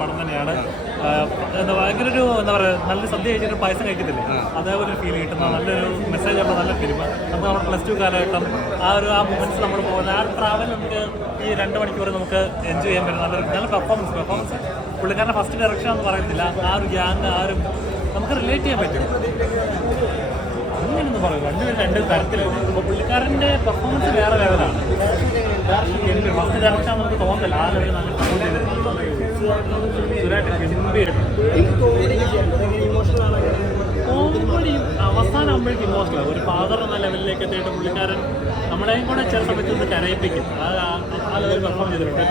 പടം തന്നെയാണ്. ഭയങ്കര ഒരു എന്താ പറയുക, നല്ലൊരു സദ്യ കഴിച്ചിട്ട് പായസം കഴിക്കത്തില്ലേ, അതേപോലെ ഒരു ഫീൽ കിട്ടുന്ന നല്ലൊരു മെസ്സേജ് ഉള്ള നല്ല ഫിലിം. നമുക്ക് നമ്മുടെ +2 കാലഘട്ടം ആ മൊമെന്റ്സ് നമ്മൾ പോകുന്നത്, ആ ട്രാവൽ നമുക്ക് ഈ 2 മണിക്കൂർ നമുക്ക് എൻജോയ് ചെയ്യാൻ പറ്റും. നല്ല പെർഫോമൻസ് പുള്ളിക്കാരൻ്റെ ഫസ്റ്റ് ഡയറക്ഷൻ എന്ന് പറയത്തില്ല, ആ ഒരു ഗ്യാങ് നമുക്ക് റിലേറ്റ് ചെയ്യാൻ പറ്റും. അങ്ങനെയൊന്നും പറയും, രണ്ട് തരത്തിലാണ്. ഇപ്പോൾ പുള്ളിക്കാരൻ്റെ പെർഫോമൻസ് വേറെ ലെവലാണ്. ഫസ്റ്റ് ഡയറക്ഷൻ നമുക്ക് തോന്നില്ല, ആ ലെവലിൽ നല്ല പെർഫോം ചെയ്തിട്ടുണ്ട്. കോമഡി അവസാനം ആകുമ്പോഴേക്കും ഇമോഷണൽ, ഒരു ഫാദർ എന്ന ലെവലിലേക്ക് എത്തിയിട്ട് പുള്ളിക്കാരൻ നമ്മളെയും കൂടെ ചില സമയത്ത് ഒന്ന് കരയിപ്പിക്കും. ആ ലെവൽ പെർഫോം ചെയ്തിട്ടുണ്ട്.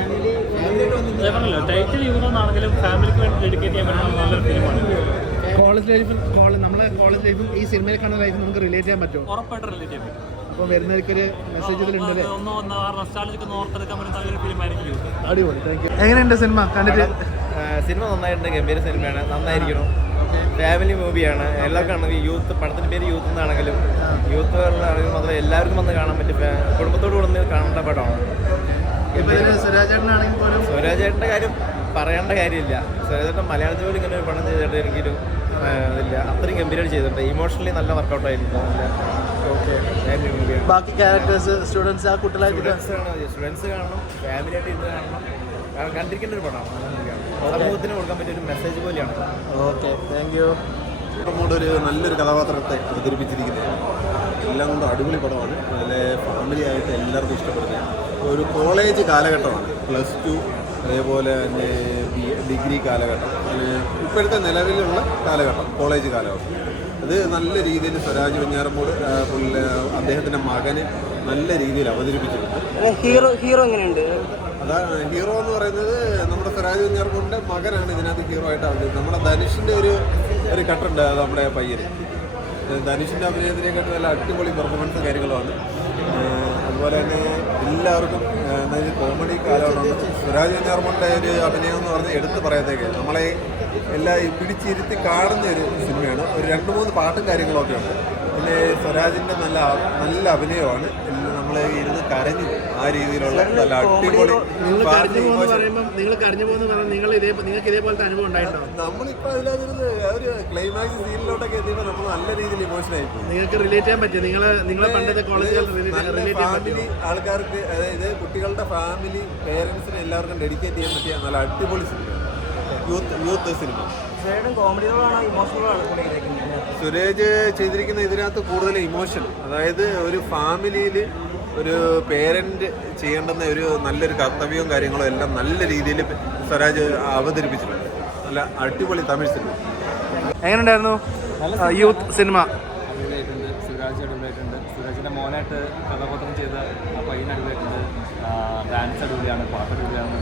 അതേപോലല്ലോ ടൈറ്റിൽ യൂതെന്നാണെങ്കിലും ഫാമിലിക്ക് വേണ്ടി ഡെഡിക്കേറ്റ് ചെയ്യാൻ പറ്റുന്ന നല്ലൊരു ഫിലിമാണ്. കോളേജ് ലൈഫും ഈ സിനിമയിൽ കാണുന്ന ലൈഫും നമുക്ക് റിലേറ്റ് ചെയ്യാൻ പറ്റുമോ? ഉറപ്പായിട്ട് റിലേറ്റ് ചെയ്യാൻ പറ്റും. അപ്പോൾ വരുന്നവർക്കൊരു മെസ്സേജ് ഇതിലുണ്ടല്ലേ? അടിപൊളി, താങ്ക് യു. എങ്ങനെയുണ്ട് സിനിമ കണ്ടിട്ട്? സിനിമ നന്നായിട്ടുണ്ട്, ഗംഭീര സിനിമയാണ്, നന്നായിരിക്കണം. ഫാമിലി മൂവിയാണ്. എല്ലാവർക്കും ആണെങ്കിൽ യൂത്ത്, പടത്തിൻ്റെ പേര് യൂത്ത് എന്നാണെങ്കിലും യൂത്തുകളിലാണെങ്കിലും മാത്രമേ എല്ലാവർക്കും വന്ന് കാണാൻ പറ്റും. കുടുംബത്തോട് വന്ന് കാണേണ്ട പടമാണ്. സ്വരാജേട്ടൻ്റെ കാര്യം പറയേണ്ട കാര്യമില്ല. സ്വരാജേട്ടൻ മലയാളത്തിൽ പോലും ഇങ്ങനെ ഒരു പടം ചെയ്തിട്ട് എനിക്കൊരു ഇതില്ല. അത്രയും ഗംഭീരമായിട്ട് ചെയ്തിട്ടുണ്ട്. ഇമോഷണലി നല്ല വർക്കൗട്ടായിരുന്നു. ബാക്കി ക്യാരക്ടേഴ്സ്, സ്റ്റുഡൻസ്, ആ കുട്ടികളായിട്ട് സ്റ്റുഡൻസ് കാണണം, ഫാമിലിയായിട്ട് ഇരുന്ന് കാണണം. കണ്ടിരിക്കേണ്ട ഒരു പടമാണ്. സമൂഹത്തിന് കൊടുക്കാൻ പറ്റിയ ഒരു മെസ്സേജ് പോലെയാണ്. Okay, thank you. ഒരു നല്ലൊരു കഥാപാത്രത്തെ അവതരിപ്പിച്ചിരിക്കുന്നത് എല്ലാം കൊണ്ട് അടിപൊളി പടമാണ്. അതിലെ ഫാമിലി ആയിട്ട് എല്ലാവർക്കും ഇഷ്ടപ്പെടുന്നത് ഒരു കോളേജ് കാലഘട്ടമാണ്. +2 അതേപോലെ തന്നെ ഡിഗ്രി കാലഘട്ടം, അങ്ങനെ ഇപ്പോഴത്തെ നിലവിലുള്ള കാലഘട്ടം, കോളേജ് കാലഘട്ടം. അത് നല്ല രീതിയിൽ സ്വരാജ് വെഞ്ഞാറമൂട് അദ്ദേഹത്തിൻ്റെ മകന് നല്ല രീതിയിൽ അവതരിപ്പിച്ചിട്ടുണ്ട്. ഹീറോ എങ്ങനെയുണ്ട്? അതാണ് ഹീറോ എന്ന് പറയുന്നത്. നമ്മുടെ സ്വരാജ് വെഞ്ഞാറമൂടിൻ്റെ മകനാണ് ഇതിനകത്ത് ഹീറോ ആയിട്ട് അവതരിപ്പിച്ചത്. നമ്മുടെ ധനുഷിൻ്റെ ഒരു കട്ടുണ്ട് നമ്മുടെ പയ്യന്. ധനുഷിൻ്റെ അഭിനയത്തിനെക്കാട്ട് നല്ല അടിപൊളി പെർഫോമൻസ് കാര്യങ്ങളുമാണ്. അതുപോലെ തന്നെ എല്ലാവർക്കും കോമഡി കാലമാണ്. സ്വരാജ് വെഞ്ഞാറമൂടിൻ്റെ ഒരു അഭിനയം എന്ന് പറഞ്ഞാൽ എടുത്ത് പറയത്തേക്ക് നമ്മളെ എല്ലാം പിടിച്ചിരുത്തി കാണുന്ന ഒരു സിനിമയാണ്. ഒരു 2-3 പാട്ടും കാര്യങ്ങളൊക്കെ ഉണ്ട്. പിന്നെ സ്വരാജിൻ്റെ നല്ല അഭിനയമാണ്. നമ്മൾ ഇരുന്ന് കരഞ്ഞു, ആ രീതിയിലുള്ള നല്ല അടിപൊളി. നിങ്ങൾക്ക് ഇതേപോലത്തെ അനുഭവം ഉണ്ടായിട്ടോ? നമ്മളിപ്പോൾ അതിനകത്തിരുന്ന് ഒരു ക്ലൈമാക്സ് സീനിലോട്ടൊക്കെ എത്തിയപ്പോൾ നമ്മൾ നല്ല രീതിയിൽ ഇമോഷനായി പോകും. നിങ്ങൾക്ക് റിലേറ്റ് ചെയ്യാൻ പറ്റും? നിങ്ങളെ പണ്ടത്തെ കോളേജുകൾ ഫാമിലി ആൾക്കാർക്ക്, അതായത് കുട്ടികളുടെ ഫാമിലി പേരൻസിന് എല്ലാവർക്കും ഡെഡിക്കേറ്റ് ചെയ്യാൻ പറ്റിയ നല്ല അടിപൊളി സിനിമ, യൂത്ത് സിനിമ. സുരേജ് ചെയ്തിരിക്കുന്ന ഇതിനകത്ത് കൂടുതൽ ഇമോഷൻ, അതായത് ഒരു ഫാമിലിയിൽ ഒരു പേരൻ്റ് ചെയ്യേണ്ടുന്ന ഒരു നല്ലൊരു കർത്തവ്യവും കാര്യങ്ങളും എല്ലാം നല്ല രീതിയിൽ സ്വരാജ് അവതരിപ്പിച്ചിട്ടുണ്ട്. നല്ല അടിപൊളി തമിഴ് സിനിമ. എങ്ങനെയുണ്ടായിരുന്നു യൂത്ത് സിനിമ? അടിപൊളിയായിട്ടുണ്ട്. സുരാജ് അടിപൊളിയായിട്ടുണ്ട്. സുരാജിൻ്റെ മോനായിട്ട് കഥാപാത്രം ചെയ്ത ആ പയ്യൻ അടിപൊളിയായിട്ടുണ്ട്. ഡാൻസ് അടിപൊളിയാണ്, പാട്ട് അടിപൊളിയാണ്.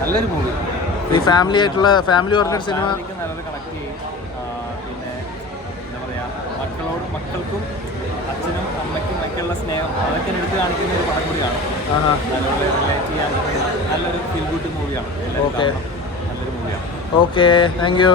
നല്ലൊരു മൂവി. ഈ ഫാമിലി ഓറിയന്റഡ് സിനിമ നല്ലത് കണക്ട് ചെയ്യും. പിന്നെ എന്താ പറയുക, മക്കൾക്കും അച്ഛനും അമ്മയ്ക്കും ഒക്കെയുള്ള സ്നേഹം അതൊക്കെ എടുത്ത് കാണിക്കുന്ന ഒരു പടം കൂടിയാണ്. നല്ലപോലെ റിലേറ്റ് ചെയ്യാൻ നല്ലൊരു ഫീൽ ഗുഡ് മൂവിയാണ്. ഓക്കെ, നല്ലൊരു മൂവിയാണ്. Okay, thank you.